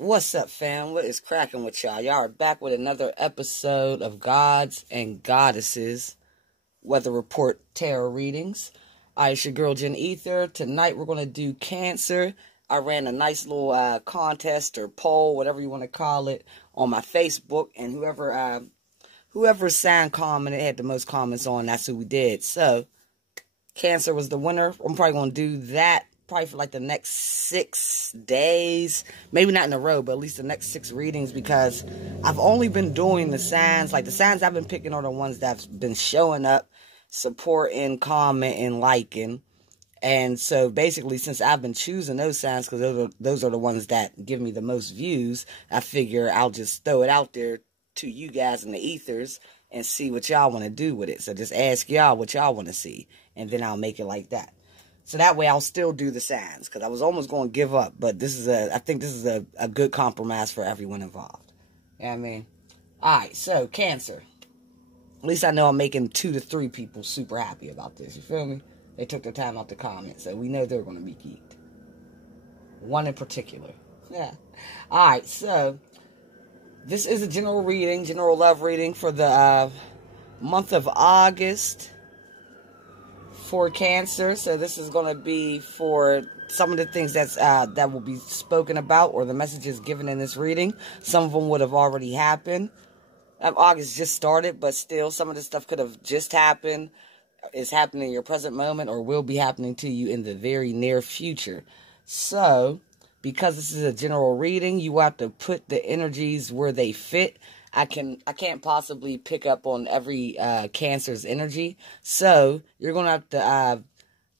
What's up, fam? What is cracking with y'all? Y'all are back with another episode of Gods and Goddesses Weather Report Tarot Readings. It's your girl, Jen Ether. Tonight, we're going to do Cancer. I ran a nice little contest or poll, whatever you want to call it, on my Facebook. And whoever signed comment, it had the most comments on, that's who we did. So, Cancer was the winner. I'm probably going to do that probably for like the next 6 days. Maybe not in a row, but at least the next 6 readings, because I've only been doing the signs. Like, the signs I've been picking are the ones that's been showing up, supporting, commenting, liking. And so basically, since I've been choosing those signs, because those are the ones that give me the most views, I figure I'll just throw it out there to you guys in the ethers and see what y'all want to do with it. So just ask y'all what y'all want to see, and then I'll make it like that. So that way I'll still do the signs, because I was almost going to give up, but I think this is a good compromise for everyone involved. You know what I mean? Alright, so Cancer. At least I know I'm making 2 to 3 people super happy about this. You feel me? They took their time out to comment, so we know they're going to be geeked. One in particular. Yeah. Alright, so this is a general reading, general love reading for the month of August for Cancer. So this is going to be for some of the things that will be spoken about, or the messages given in this reading. Some of them would have already happened. August just started, but still, some of this stuff could have just happened, is happening in your present moment, or will be happening to you in the very near future. So, because this is a general reading, you have to put the energies where they fit. I can't possibly pick up on every Cancer's energy. So, you're going to have to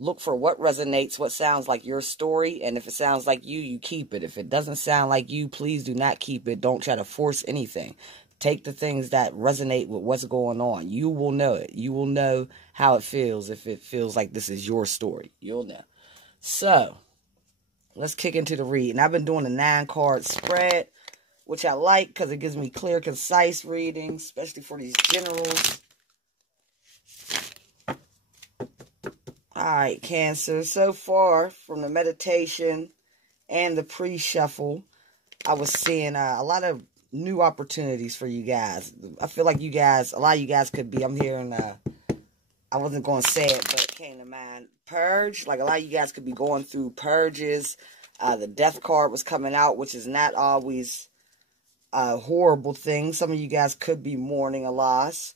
look for what resonates, what sounds like your story. And if it sounds like you keep it. If it doesn't sound like you, please do not keep it. Don't try to force anything. Take the things that resonate with what's going on. You will know it. You will know how it feels if it feels like this is your story. You'll know. So, let's kick into the read. And I've been doing a 9-card spread, which I like because it gives me clear, concise readings, especially for these generals. Alright, Cancer. So far, from the meditation and the pre-shuffle, I was seeing a lot of new opportunities for you guys. I feel like you guys, a lot of you guys could be, I'm hearing, I wasn't going to say it, but it came to mind, purge. Like, a lot of you guys could be going through purges. The death card was coming out, which is not always a horrible thing. Some of you guys could be mourning a loss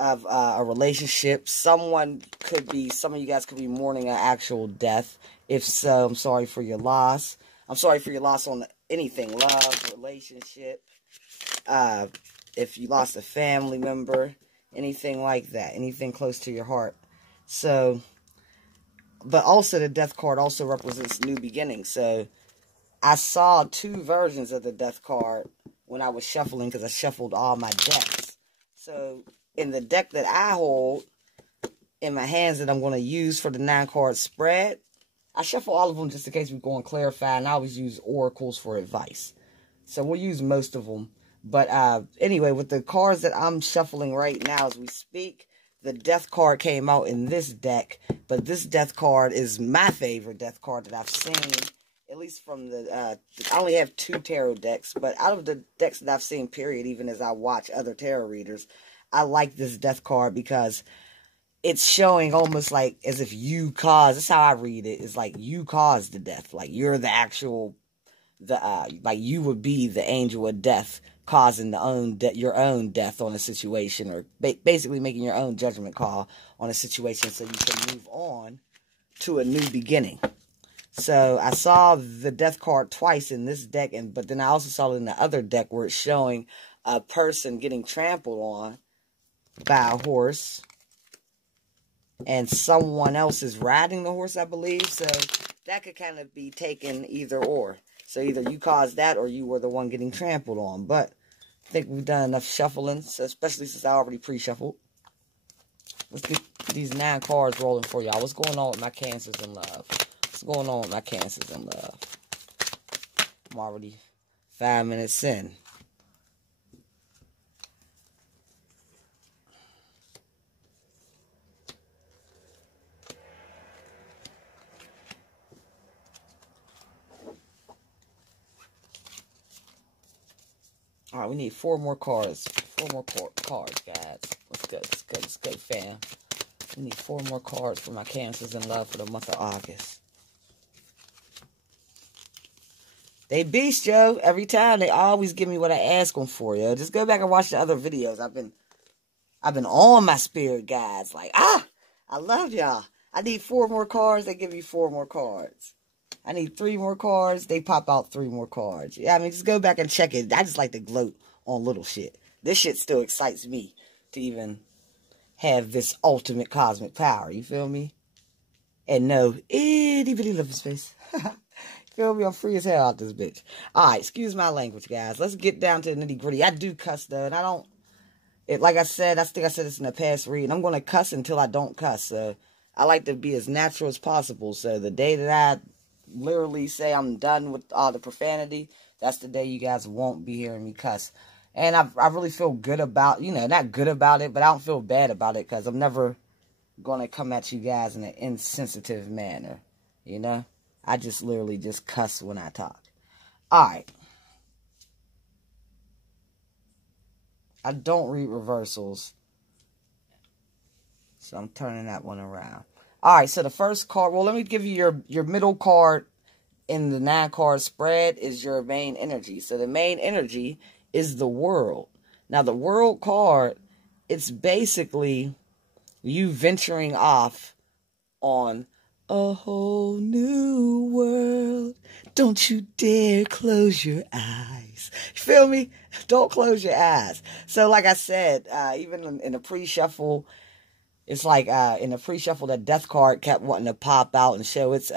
of a relationship. Some of you guys could be mourning an actual death. If so, I'm sorry for your loss. I'm sorry for your loss on anything, love, relationship. If you lost a family member, anything like that, anything close to your heart. So, but also the death card also represents new beginnings. So, I saw 2 versions of the death card when I was shuffling, because I shuffled all my decks. So, in the deck that I hold in my hands that I'm going to use for the 9-card spread, I shuffle all of them just in case we're going to clarify, and I always use oracles for advice. So, we'll use most of them. But anyway, with the cards that I'm shuffling right now as we speak, the death card came out in this deck. But this death card is my favorite death card that I've seen, at least from the, I only have 2 tarot decks, but out of the decks that I've seen, period, even as I watch other tarot readers, I like this death card because it's showing almost like as if you caused, that's how I read it, it's like you caused the death. Like, you're the actual, like you would be the angel of death, causing your own death on a situation, or basically making your own judgment call on a situation so you can move on to a new beginning. So I saw the death card twice in this deck, but then I also saw it in the other deck where it's showing a person getting trampled on by a horse, and someone else is riding the horse, I believe. So that could kind of be taken either or. So either you caused that, or you were the one getting trampled on. But I think we've done enough shuffling, so especially since I already pre-shuffled. Let's get these 9 cards rolling for y'all. What's going on with my Cancers in love? What's going on with my Cancers in love? I'm already 5 minutes in. All right, we need 4 more cards. 4 more cards, guys. Let's go. Let's go. Let's go, fam. We need 4 more cards for my Cancers in love for the month of August. They beast, yo. Every time they always give me what I ask them for, yo. Just go back and watch the other videos. I've been on my spirit guides. Like, I love y'all. I need 4 more cards. They give me 4 more cards. I need 3 more cards. They pop out 3 more cards. Yeah, I mean, just go back and check it. I just like to gloat on little shit. This shit still excites me to even have this ultimate cosmic power. You feel me? And no itty bitty living space. Feel me? I'm free as hell out this bitch. Alright, excuse my language, guys. Let's get down to the nitty gritty. I do cuss, though, and I don't... like I said, I think I said this in the past read. I'm going to cuss until I don't cuss. So I like to be as natural as possible. So the day that I literally say I'm done with all the profanity, that's the day you guys won't be hearing me cuss. And I really feel good about, you know, not good about it, but I don't feel bad about it because I'm never going to come at you guys in an insensitive manner, you know? I just literally just cuss when I talk. Alright. I don't read reversals, so I'm turning that one around. Alright, so the first card, well, let me give you your middle card in the 9-card spread is your main energy. So the main energy is the world. Now, the world card, it's basically you venturing off on a whole new world. Don't you dare close your eyes. You feel me? Don't close your eyes. So, like I said, even in the pre-shuffle, it's like in the pre-shuffle, that death card kept wanting to pop out and show its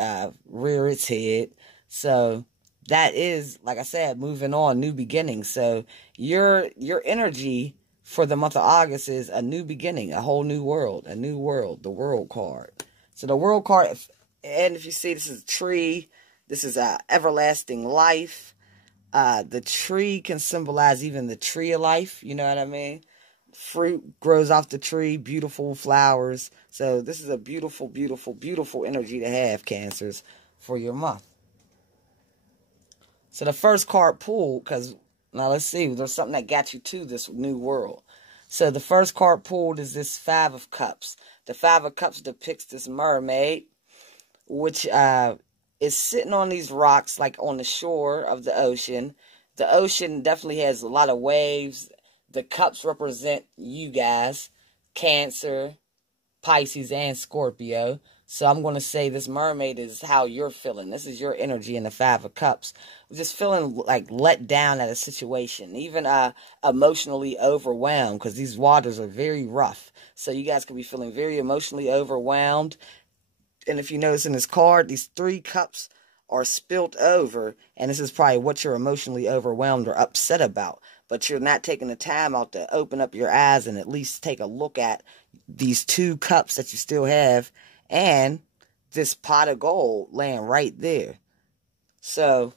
rear its head. So that is, like I said, moving on, new beginnings. So your energy for the month of August is a new beginning, a whole new world, the world card. So the world card, and if you see, this is a tree. This is everlasting life. The tree can symbolize even the tree of life. You know what I mean? Fruit grows off the tree, beautiful flowers. So this is a beautiful, beautiful, beautiful energy to have, Cancers, for your month. So the first card pulled, because now let's see, there's something that got you to this new world. So the first card pulled is this 5 of Cups. The 5 of Cups depicts this mermaid, which is sitting on these rocks, like on the shore of the ocean. The ocean definitely has a lot of waves. The cups represent you guys, Cancer, Pisces, and Scorpio. So I'm going to say this mermaid is how you're feeling. This is your energy in the 5 of Cups. Just feeling like let down at a situation. Even emotionally overwhelmed, because these waters are very rough. So you guys could be feeling very emotionally overwhelmed. And if you notice in this card, these 3 cups are spilt over. And this is probably what you're emotionally overwhelmed or upset about. But you're not taking the time out to open up your eyes and at least take a look at these 2 cups that you still have. And this pot of gold laying right there. So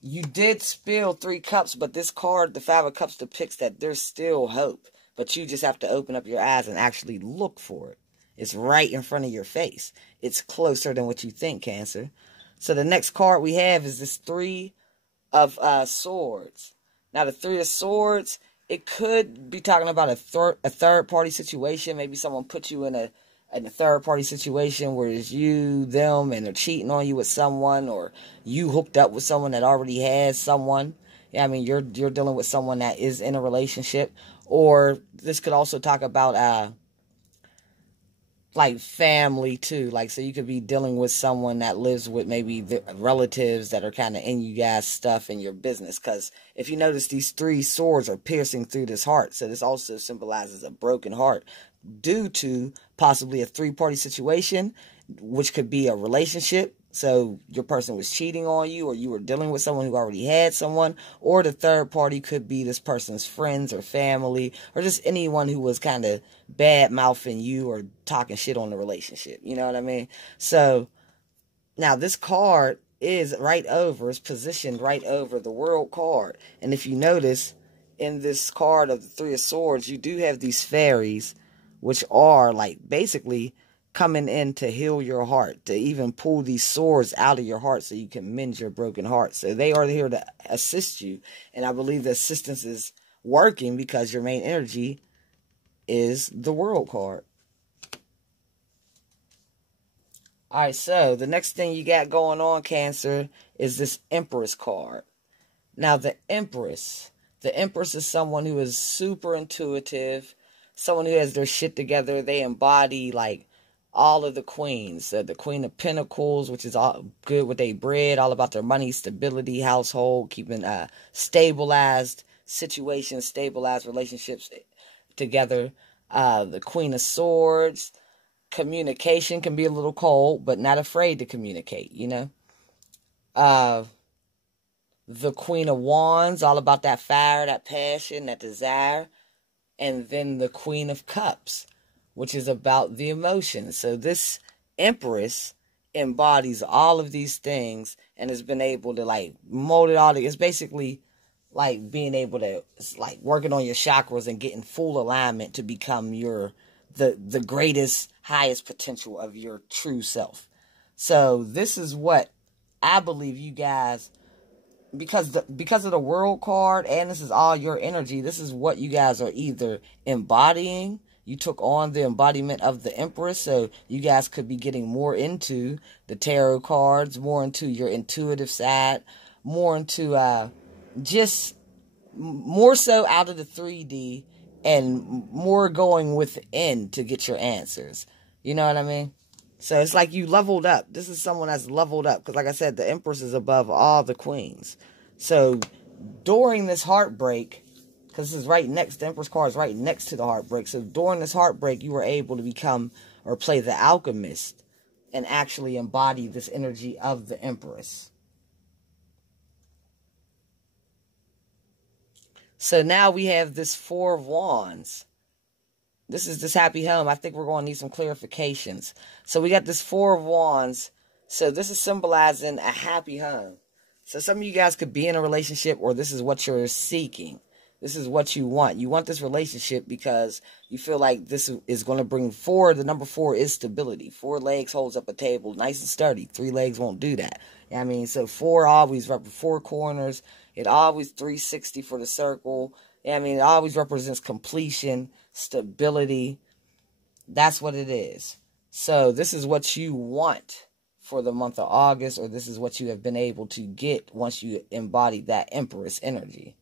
you did spill 3 cups, but this card, the 5 of Cups, depicts that there's still hope. But you just have to open up your eyes and actually look for it. It's right in front of your face. It's closer than what you think, Cancer. So the next card we have is this 3 of Swords. Now, the 3 of Swords, it could be talking about a third-party situation. Maybe someone put you in a third-party situation where it's you, them, and they're cheating on you with someone, or you hooked up with someone that already has someone. Yeah, I mean, you're dealing with someone that is in a relationship. Or this could also talk about like family too. Like, so you could be dealing with someone that lives with maybe the relatives that are kind of in you guys' stuff in your business. Because if you notice, these 3 swords are piercing through this heart. So this also symbolizes a broken heart due to possibly a 3-party situation, which could be a relationship. So your person was cheating on you, or you were dealing with someone who already had someone, or the 3rd party could be this person's friends or family, or just anyone who was kind of bad-mouthing you or talking shit on the relationship. You know what I mean? So now this card is positioned right over the world card. And if you notice, in this card of the 3 of Swords, you do have these fairies, which are like basically coming in to heal your heart, to even pull these swords out of your heart so you can mend your broken heart. So they are here to assist you. And I believe the assistance is working because your main energy is the World card. Alright, so the next thing you got going on, Cancer, is this Empress card. Now, the Empress is someone who is super intuitive, someone who has their shit together. They embody, like, all of the queens. The Queen of Pentacles, which is all good with their bread, all about their money, stability, household, keeping stabilized situations, stabilized relationships together. The Queen of Swords. Communication can be a little cold, but not afraid to communicate, you know. The Queen of Wands, all about that fire, that passion, that desire. And then the Queen of Cups, which is about the emotions. So this Empress embodies all of these things and has been able to, like, mold it all. It's basically like being able to, it's like working on your chakras and getting full alignment to become the greatest, highest potential of your true self. So this is what I believe you guys, because of the World card, and this is all your energy, this is what you guys are either embodying. You took on the embodiment of the Empress, so you guys could be getting more into the tarot cards, more into your intuitive side, more into just more so out of the 3D and more going within to get your answers. You know what I mean? So it's like you leveled up. This is someone that's leveled up. Because like I said, the Empress is above all the queens. So during this heartbreak, because this is right next, the Empress card is right next to the heartbreak. So during this heartbreak, you were able to become or play the alchemist and actually embody this energy of the Empress. So now we have this Four of Wands. This is this happy home. I think we're going to need some clarifications. So we got this Four of Wands. So this is symbolizing a happy home. So some of you guys could be in a relationship, or this is what you're seeking. This is what you want. You want this relationship because you feel like this is going to bring forward. The number 4 is stability. 4 legs holds up a table nice and sturdy. 3 legs won't do that. I mean, so 4 always represents 4 corners. It always 360 for the circle. I mean, it always represents completion, stability. That's what it is. So this is what you want for the month of August, or this is what you have been able to get once you embody that Empress energy.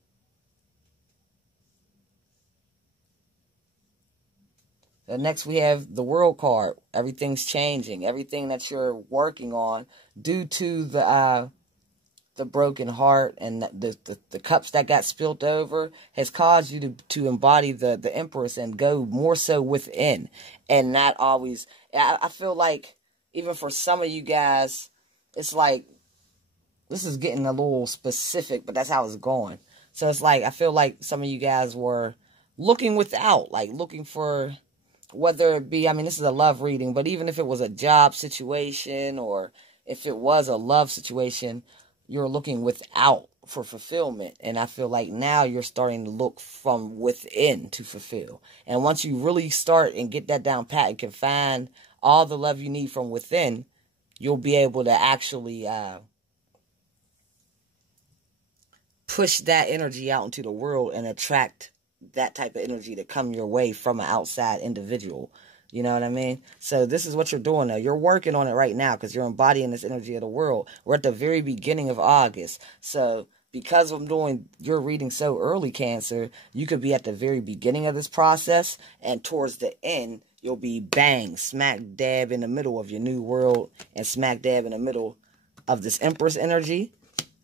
Next, we have the World card. Everything's changing. Everything that you're working on due to the broken heart and the cups that got spilt over has caused you to embody the Empress and go more so within and not always. I feel like even for some of you guys, it's like, this is getting a little specific, but that's how it's going. So it's like, I feel like some of you guys were looking without, like looking for, whether it be, I mean, this is a love reading, but even if it was a job situation or if it was a love situation, you're looking without for fulfillment. And I feel like now you're starting to look from within to fulfill. And once you really start and get that down pat and can find all the love you need from within, you'll be able to actually push that energy out into the world and attract that type of energy to come your way from an outside individual. You know what I mean? So this is what you're doing now. You're working on it right now because you're embodying this energy of the world. We're at the very beginning of August. So because I'm doing your reading so early, Cancer, you could be at the very beginning of this process, and towards the end, you'll be bang, smack dab in the middle of your new world, and smack dab in the middle of this Empress energy,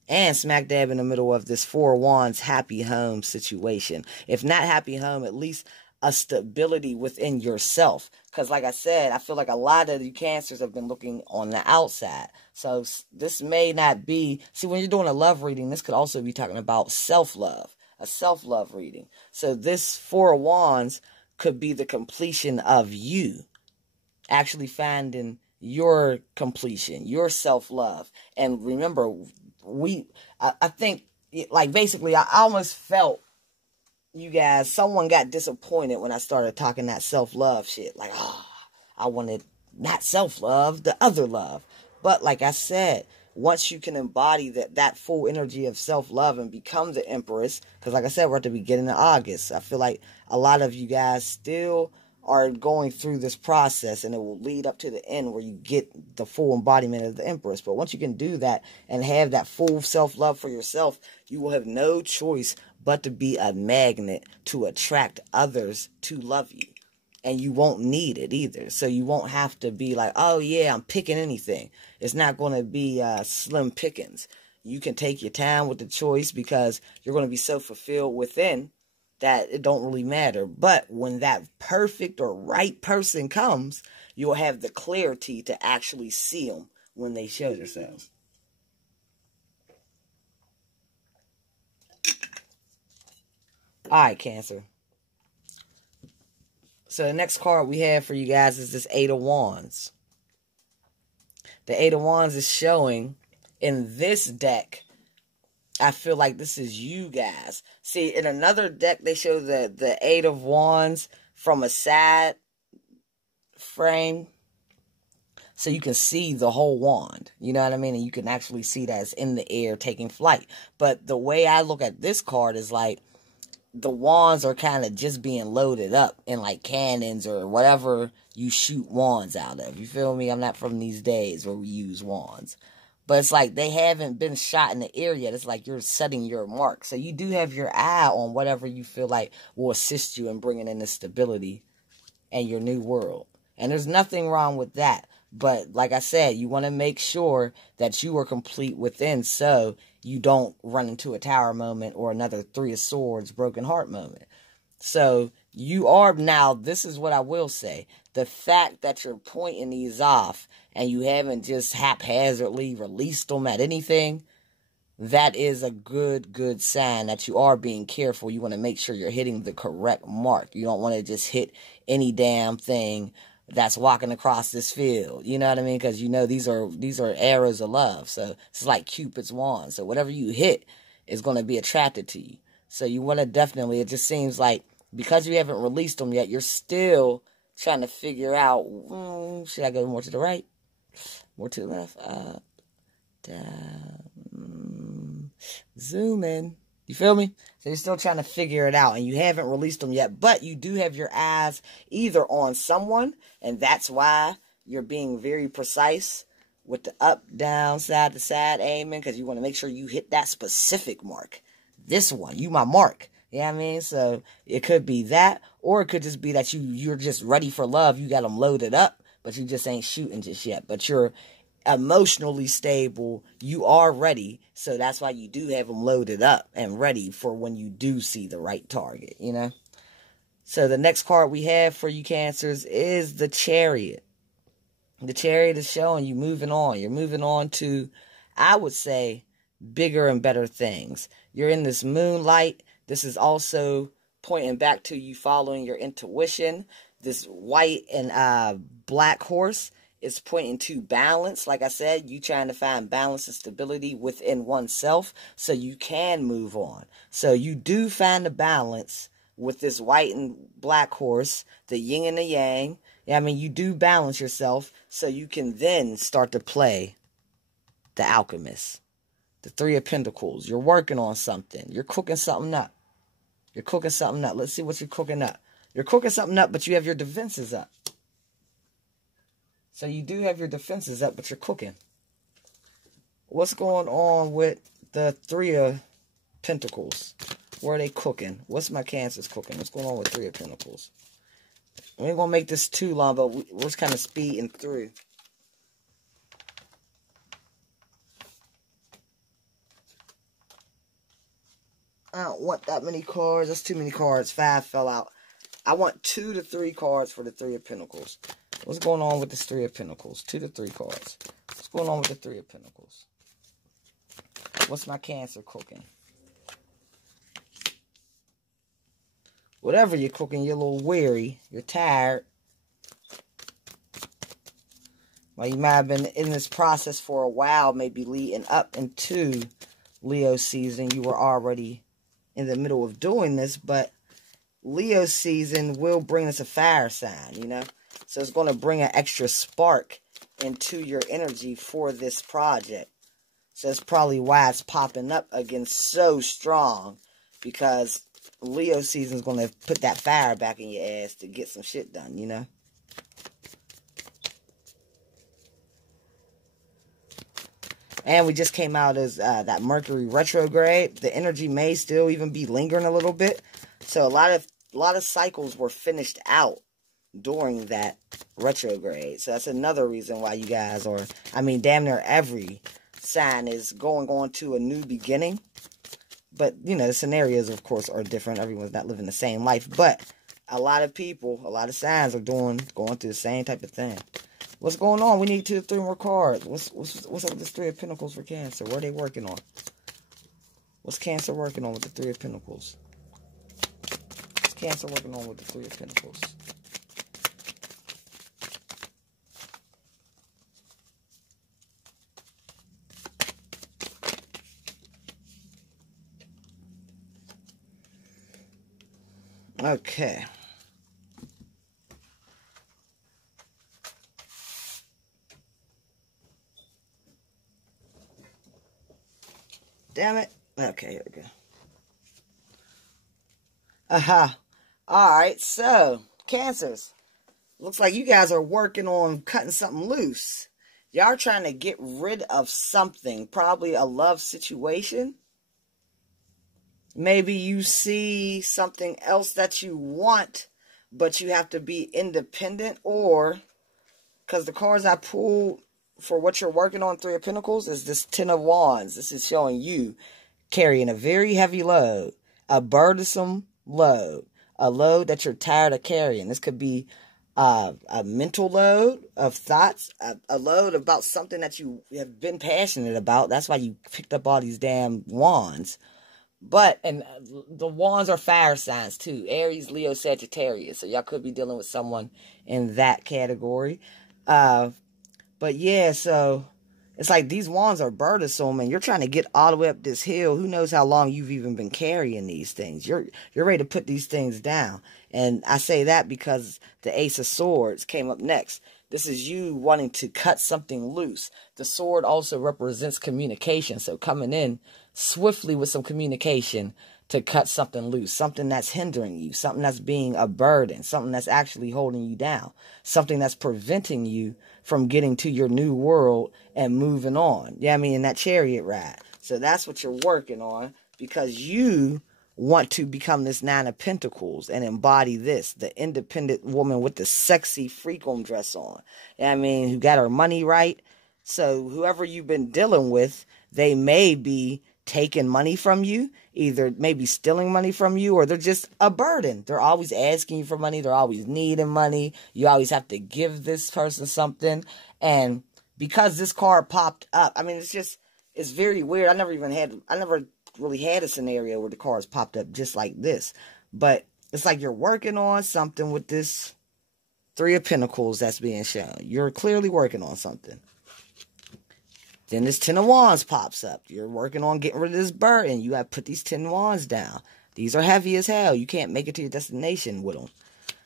and smack dab in the middle of this Four of Wands happy home situation. If not happy home, at least a stability within yourself. Because like I said, I feel like a lot of you Cancers have been looking on the outside. So this may not be, see, when you're doing a love reading, this could also be talking about self-love, a self-love reading. So this Four of Wands could be the completion of you, actually finding your completion, your self-love. And remember, I think, like, basically, I almost felt you guys, someone got disappointed when I started talking that self-love shit. Like, I wanted not self-love, the other love. But like I said, once you can embody that full energy of self-love and become the Empress, because like I said, we're at the beginning of August. I feel like a lot of you guys still are going through this process, and it will lead up to the end where you get the full embodiment of the Empress. But once you can do that and have that full self-love for yourself, you will have no choice but to be a magnet to attract others to love you. And you won't need it either. So you won't have to be like, oh yeah, I'm picking anything. It's not going to be slim pickings. You can take your time with the choice because you're going to be so fulfilled within that it don't really matter. But when that perfect or right person comes, you'll have the clarity to actually see them when they show themselves. All right, Cancer. So the next card we have for you guys is this Eight of Wands. The Eight of Wands is showing in this deck. I feel like this is you guys. See, in another deck, they show the Eight of Wands from a side frame. So you can see the whole wand. You know what I mean? And you can actually see that it's in the air taking flight. But the way I look at this card is like, the wands are kind of just being loaded up in like cannons or whatever you shoot wands out of. You feel me? I'm not from these days where we use wands. But it's like they haven't been shot in the air yet. It's like you're setting your mark. So you do have your eye on whatever you feel like will assist you in bringing in the stability and your new world. And there's nothing wrong with that. But like I said, you want to make sure that you are complete within so you don't run into a Tower moment or another Three of Swords, broken heart moment. So you are now, this is what I will say. The fact that you're pointing these off and you haven't just haphazardly released them at anything, that is a good sign that you are being careful. You want to make sure you're hitting the correct mark. You don't want to just hit any damn thing that's walking across this field. You know what I mean? Because you know these are arrows of love. So it's like Cupid's wand. So whatever you hit is going to be attracted to you. So you want to definitely, it just seems like because you haven't released them yet, you're still trying to figure out, should I go more to the right? More to the left? Up, down, zoom in. You feel me? So you're still trying to figure it out and you haven't released them yet, but you do have your eyes either on someone, and that's why you're being very precise with the up, down, side to side aiming, because you want to make sure you hit that specific mark. This one, you my mark. You know what I mean? So it could be that, or it could just be that you're just ready for love. You got them loaded up, but you just ain't shooting just yet. But you're emotionally stable, you are ready, so that's why you do have them loaded up and ready for when you do see the right target, you know. So the next card we have for you Cancers is the Chariot. The Chariot is showing you moving on. You're moving on to, I would say, bigger and better things. You're in this moonlight. This is also pointing back to you following your intuition. This white and black horse is pointing to balance. Like I said, you trying to find balance and stability within oneself so you can move on. So you do find the balance with this white and black horse, the yin and the yang. I mean, you do balance yourself so you can then start to play the alchemist. The Three of Pentacles. You're working on something. You're cooking something up. You're cooking something up. Let's see what you're cooking up. You're cooking something up, but you have your defenses up. So you do have your defenses up, but you're cooking. What's going on with the Three of Pentacles? Where are they cooking? What's my Cancers cooking? What's going on with Three of Pentacles? We ain't going to make this too long, but we're just kind of speeding through. I don't want that many cards. That's too many cards. 5 fell out. I want 2 to 3 cards for the Three of Pentacles. What's going on with this Three of Pentacles? 2 to 3 cards. What's going on with the Three of Pentacles? What's my Cancer cooking? Whatever you're cooking, you're a little weary. You're tired. Well, you might have been in this process for a while, maybe leading up into Leo season. You were already in the middle of doing this, but Leo season will bring us a fire sign, you know. So it's going to bring an extra spark into your energy for this project. So that's probably why it's popping up again so strong. Because Leo season is going to put that fire back in your ass to get some shit done, you know? And we just came out as that Mercury retrograde. The energy may still even be lingering a little bit. So a lot of cycles were finished out during that retrograde. So that's another reason why you guys are, I mean, damn near every sign is going on to a new beginning. But, you know, the scenarios, of course, are different. Everyone's not living the same life. But a lot of people, a lot of signs are going through the same type of thing. What's going on? We need 2 or 3 more cards. What's up with this 3 of Pentacles for Cancer? What are they working on? What's Cancer working on with the 3 of Pentacles? What's Cancer working on with the 3 of Pentacles? Okay. Damn it. Okay, here we go. Aha. Alright, so, Cancers. Looks like you guys are working on cutting something loose. Y'all are trying to get rid of something. Probably a love situation. Maybe you see something else that you want, but you have to be independent. Or, because the cards I pulled for what you're working on, 3 of Pentacles, is this 10 of Wands. This is showing you carrying a very heavy load, a burdensome load, a load that you're tired of carrying. This could be a mental load of thoughts, a load about something that you have been passionate about. That's why you picked up all these damn wands. But, and the wands are fire signs too. Aries, Leo, Sagittarius. So y'all could be dealing with someone in that category. But yeah, so it's like these wands are burdensome and you're trying to get all the way up this hill. Who knows how long you've even been carrying these things. You're ready to put these things down. And I say that because the Ace of Swords came up next. This is you wanting to cut something loose. The sword also represents communication. So coming in swiftly with some communication to cut something loose. Something that's hindering you. Something that's being a burden. Something that's actually holding you down. Something that's preventing you from getting to your new world and moving on. Yeah, I mean, in that chariot ride. So that's what you're working on because you want to become this 9 of Pentacles and embody this, the independent woman with the sexy freakum dress on. Yeah, I mean, who got her money right. So whoever you've been dealing with, they may be taking money from you, either maybe stealing money from you, or they're just a burden. They're always asking you for money. They're always needing money. You always have to give this person something. And because this card popped up, I mean, it's very weird. I never really had a scenario where the cards popped up just like this. But it's like you're working on something with this 3 of Pentacles that's being shown. You're clearly working on something. Then this 10 of Wands pops up. You're working on getting rid of this burden. You got to put these 10 Wands down. These are heavy as hell. You can't make it to your destination with them.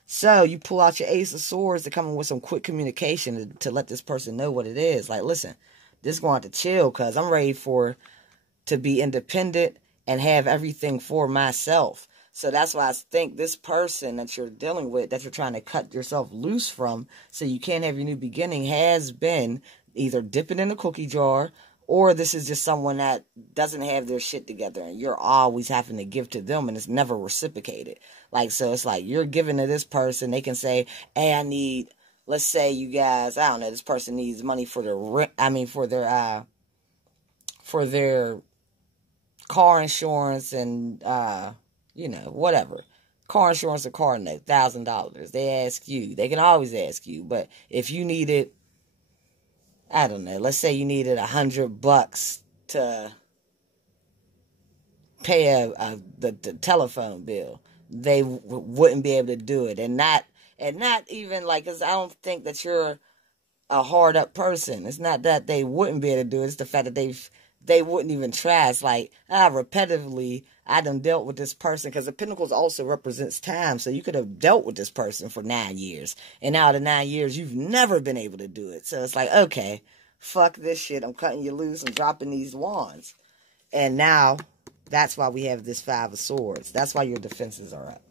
So you pull out your Ace of Swords to come in with some quick communication to let this person know what it is. Like, listen, this is going to have to chill because I'm ready to be independent and have everything for myself. So that's why I think this person that you're dealing with, that you're trying to cut yourself loose from so you can't have your new beginning, has been either dipping in a cookie jar, or this is just someone that doesn't have their shit together and you're always having to give to them and it's never reciprocated. Like, so it's like you're giving to this person. They can say, hey, I need, let's say you guys, I don't know, this person needs money for their rent, for their car insurance and, you know, whatever. Car insurance or car note, $1,000. They ask you. They can always ask you. But if you needed, I don't know, let's say you needed $100 to pay the telephone bill, they wouldn't be able to do it. And not even like, because I don't think that you're a hard up person. It's not that they wouldn't be able to do it. It's the fact that they wouldn't even try. It's like, repetitively, I done dealt with this person, because the Pentacles also represents time. So you could have dealt with this person for 9 years. And out of 9 years, you've never been able to do it. So it's like, okay, fuck this shit. I'm cutting you loose. I'm dropping these wands. And now, that's why we have this Five of Swords. That's why your defenses are up.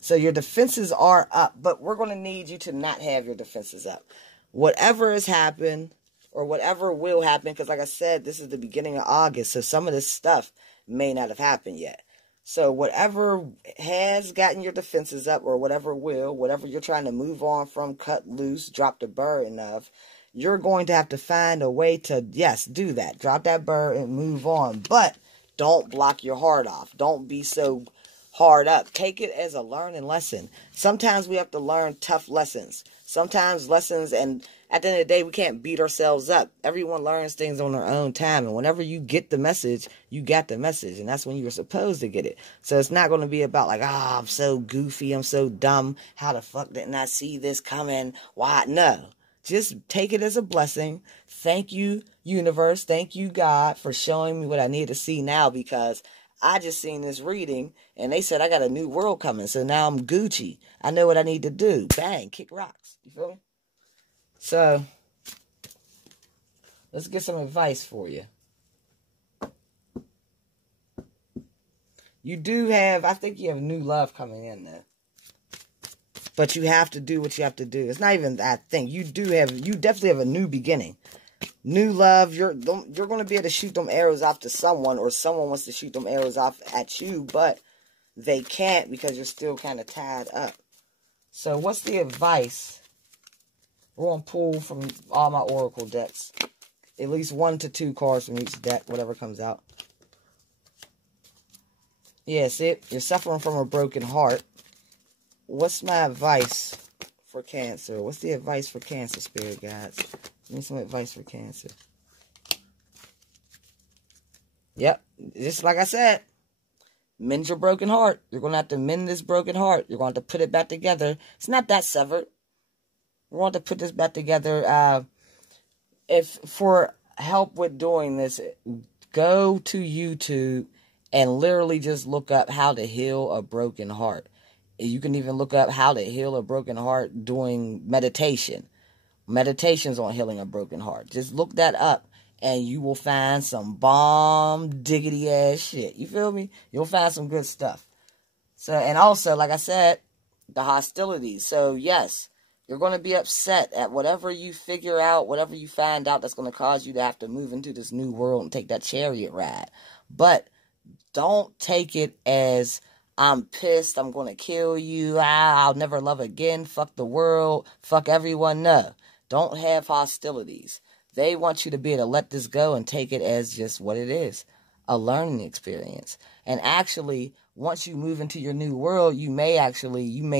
So your defenses are up. But we're going to need you to not have your defenses up. Whatever has happened, or whatever will happen, because like I said, this is the beginning of August. So some of this stuff may not have happened yet. So whatever has gotten your defenses up, or whatever will, whatever you're trying to move on from, cut loose, drop the burden of, you're going to have to find a way to, yes, do that. Drop that burden and move on. But don't block your heart off. Don't be so hard up. Take it as a learning lesson. Sometimes we have to learn tough lessons. Sometimes lessons, and at the end of the day, we can't beat ourselves up. Everyone learns things on their own time. And whenever you get the message, you got the message. And that's when you're supposed to get it. So it's not going to be about like, ah, I'm so goofy. I'm so dumb. How the fuck didn't I see this coming? Why? No. Just take it as a blessing. Thank you, universe. Thank you, God, for showing me what I need to see now, because I just seen this reading and they said I got a new world coming. So now I'm Gucci. I know what I need to do. Bang, kick rocks. You feel me? So, let's get some advice for you. You do have, I think you have new love coming in there. But you have to do what you have to do. It's not even that thing. You definitely have a new beginning. New love. You're going to be able to shoot them arrows off to someone, or someone wants to shoot them arrows off at you, but they can't because you're still kind of tied up. So what's the advice? We're going to pull from all my oracle decks. At least 1 to 2 cards from each deck, whatever comes out. Yeah, see, you're suffering from a broken heart. What's my advice for Cancer? What's the advice for Cancer, Spirit Guides? Give me some advice for Cancer. Yep, just like I said, mend your broken heart. You're going to have to mend this broken heart. You're going to have to put it back together. It's not that severed. We want to put this back together. If for help with doing this, go to YouTube and literally just look up how to heal a broken heart. You can even look up how to heal a broken heart doing meditation. Meditations on healing a broken heart. Just look that up and you will find some bomb diggity ass shit. You feel me? You'll find some good stuff. So, and also, like I said, the hostilities. So, yes, you're going to be upset at whatever you figure out, whatever you find out that's going to cause you to have to move into this new world and take that chariot ride. But don't take it as, I'm pissed, I'm going to kill you, I'll never love again, fuck the world, fuck everyone. No, don't have hostilities. They want you to be able to let this go and take it as just what it is, a learning experience. And actually, once you move into your new world, you may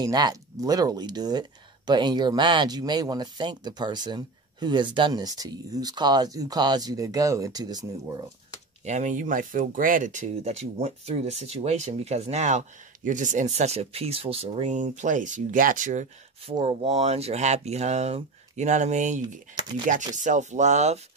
not literally do it, but in your mind, you may want to thank the person who has done this to you, who caused you to go into this new world. Yeah, I mean, you might feel gratitude that you went through the situation, because now you're just in such a peaceful, serene place. You got your 4 of Wands, your happy home. You know what I mean? You got your self-love.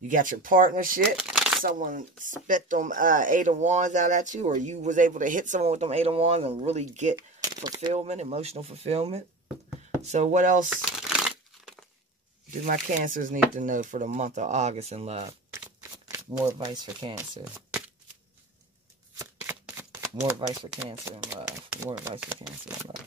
You got your partnership. Someone spit them 8 of Wands out at you, or you was able to hit someone with them 8 of Wands and really get fulfillment, emotional fulfillment. So what else do my Cancers need to know for the month of August in love? More advice for Cancer. More advice for Cancer in love. More advice for Cancer in love.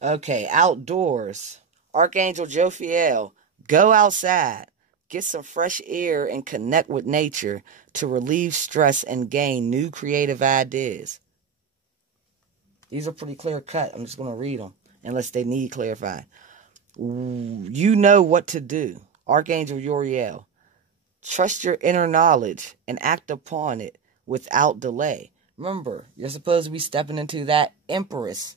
Okay, outdoors. Archangel Jophiel, go outside. Get some fresh air and connect with nature to relieve stress and gain new creative ideas. These are pretty clear cut. I'm just going to read them unless they need clarifying. You know what to do. Archangel Uriel. Trust your inner knowledge and act upon it without delay. Remember, you're supposed to be stepping into that Empress,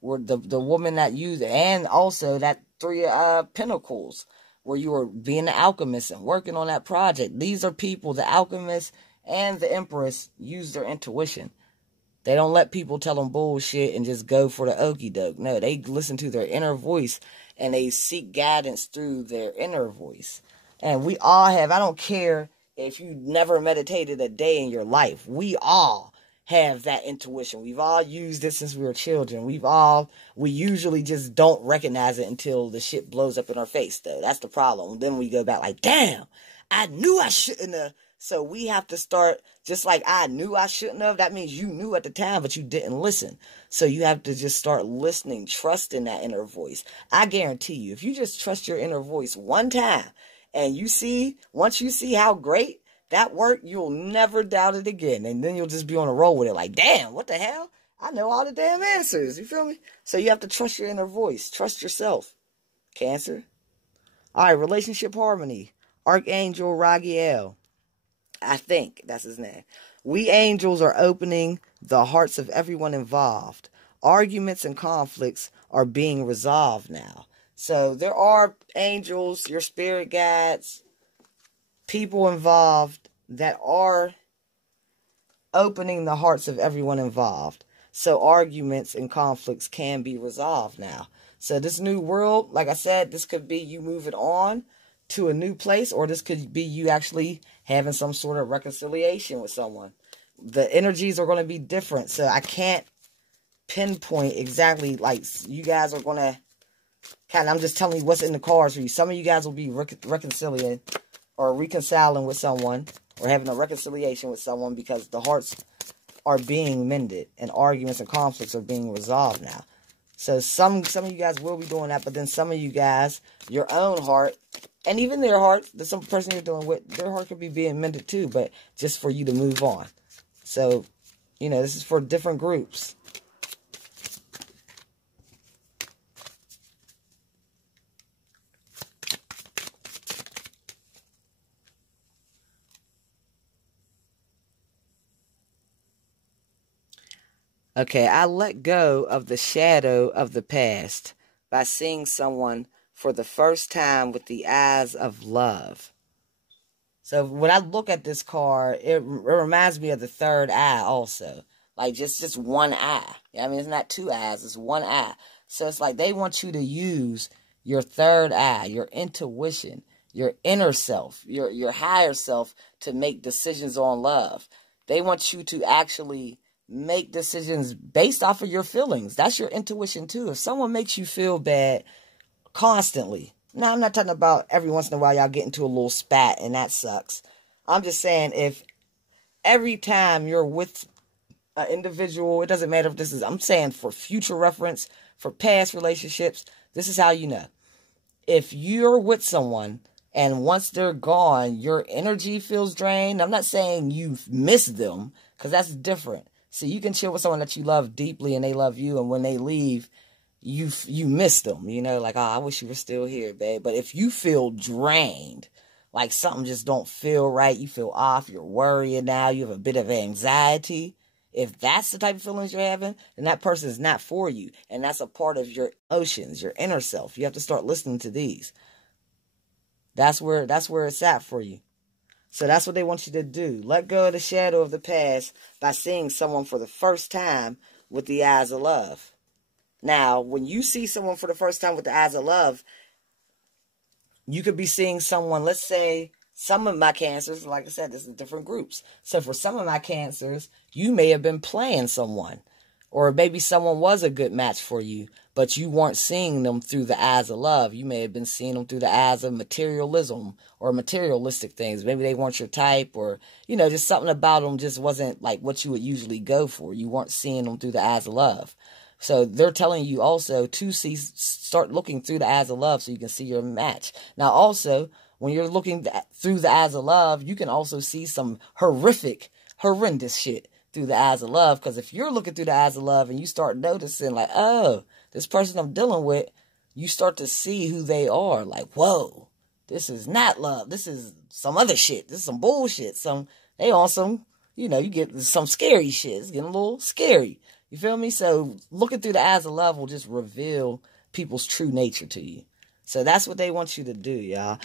or the woman that used it, and also that 3 Pentacles, where you were being the alchemist and working on that project. These are people, the alchemist and the Empress, use their intuition. They don't let people tell them bullshit and just go for the okie doke. No, they listen to their inner voice and they seek guidance through their inner voice. And we all have, I don't care if you never meditated a day in your life, we all have that intuition. We've all used it since we were children. We usually just don't recognize it until the shit blows up in our face, though. That's the problem. Then we go back like, damn, I knew I shouldn't have. So we have to start, just like I knew I shouldn't have. That means you knew at the time, but you didn't listen. So you have to just start listening, trusting that inner voice. I guarantee you, if you just trust your inner voice one time, and once you see how great that worked, you'll never doubt it again. And then you'll just be on a roll with it like, damn, what the hell? I know all the damn answers. You feel me? So you have to trust your inner voice. Trust yourself. Cancer. All right, relationship harmony. Archangel Raguel. I think that's his name. We angels are opening the hearts of everyone involved. Arguments and conflicts are being resolved now. So there are angels, your spirit guides, people involved that are opening the hearts of everyone involved. So arguments and conflicts can be resolved now. So this new world, like I said, this could be you moving on to a new place, or this could be you actually having some sort of reconciliation with someone. The energies are going to be different, so I can't pinpoint exactly, like, you guys are going to I'm just telling you what's in the cards for you. Some of you guys will be reconciling with someone, or having a reconciliation with someone, because the hearts are being mended and arguments and conflicts are being resolved now. So some of you guys will be doing that, but then some of you guys, your own heart, and even their heart, some person you're dealing with, their heart could be being mended too, but just for you to move on. So, this is for different groups. Okay, I let go of the shadow of the past by seeing someone for the first time with the eyes of love. So when I look at this card, it reminds me of the third eye also. Like just one eye. I mean, it's not two eyes, it's one eye. So it's like they want you to use your third eye, your intuition, your inner self, your higher self to make decisions on love. They want you to actually make decisions based off of your feelings. That's your intuition too. If someone makes you feel bad constantly, now I'm not talking about every once in a while y'all get into a little spat and that sucks. I'm just saying, if every time you're with an individual, it doesn't matter if this is, I'm saying for future reference, for past relationships, this is how you know. If you're with someone and once they're gone, your energy feels drained. I'm not saying you miss them, because that's different. So you can chill with someone that you love deeply and they love you, and when they leave, you miss them. Like, oh, I wish you were still here, babe. But if you feel drained, like something just don't feel right, you feel off, you're worrying now, you have a bit of anxiety, if that's the type of feelings you're having, then that person is not for you. And that's a part of your emotions, your inner self. You have to start listening to these. That's where it's at for you. So that's what they want you to do. Let go of the shadow of the past by seeing someone for the first time with the eyes of love. Now, when you see someone for the first time with the eyes of love, you could be seeing someone, let's say, some of my cancers, like I said, this is different groups. So for some of my cancers, you may have been playing someone. Or maybe someone was a good match for you, but you weren't seeing them through the eyes of love. You may have been seeing them through the eyes of materialism or materialistic things. Maybe they weren't your type, or, just something about them just wasn't like what you would usually go for. You weren't seeing them through the eyes of love. So they're telling you also to start looking through the eyes of love so you can see your match. Now also, when you're looking through the eyes of love, you can also see some horrendous shit through the eyes of love. Because if you're looking through the eyes of love and you start noticing, like, oh, this person I'm dealing with, you start to see who they are. Like, whoa, this is not love. This is some other shit. This is some bullshit. They on some, you get some scary shit. It's getting a little scary. You feel me? So looking through the eyes of love will just reveal people's true nature to you. So that's what they want you to do, y'all.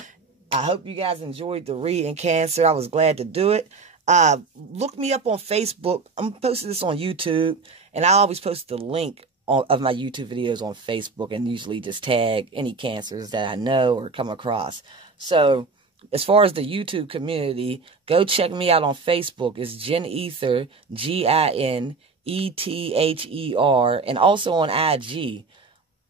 I hope you guys enjoyed the reading, Cancer. I was glad to do it. Look me up on Facebook. I'm posting this on YouTube, and I always post the link of my YouTube videos on Facebook, and usually just tag any cancers that I know or come across. So as far as the YouTube community, go check me out on Facebook. It's Jen Ether, GINETHER, and also on IG.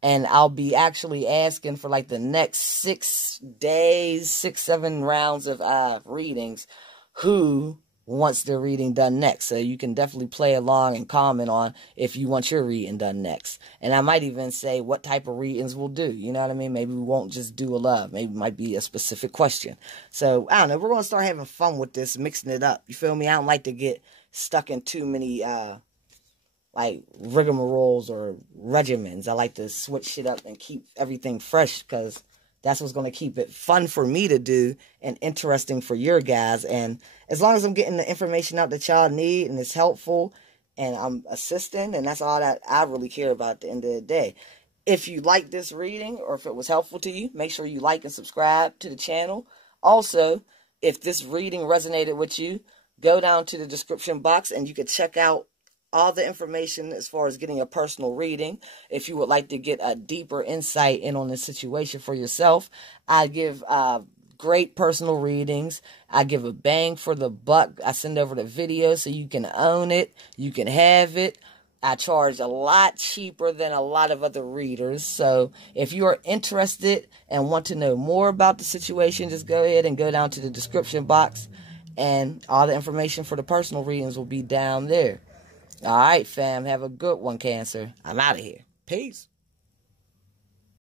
And I'll be actually asking for like the next 6 days, 7 rounds of readings, who wants their reading done next. So you can definitely play along and comment on if you want your reading done next. And I might even say what type of readings we'll do. You know what I mean? Maybe we won't just do a love. Maybe it might be a specific question. So I don't know. We're going to start having fun with this, mixing it up. You feel me? I don't like to get stuck in too many like rigmaroles or regimens. I like to switch shit up and keep everything fresh, because that's what's going to keep it fun for me to do and interesting for your guys. And as long as I'm getting the information out that y'all need and it's helpful and I'm assisting, and that's all that I really care about at the end of the day. If you like this reading or if it was helpful to you, make sure you like and subscribe to the channel. Also, if this reading resonated with you, go down to the description box and you can check out all the information as far as getting a personal reading. If you would like to get a deeper insight in on the situation for yourself, I give great personal readings. I give a bang for the buck. I send over the video so you can own it. You can have it. I charge a lot cheaper than a lot of other readers. So if you are interested and want to know more about the situation, just go ahead and go down to the description box, and all the information for the personal readings will be down there. All right, fam. Have a good one, Cancer. I'm out of here. Peace.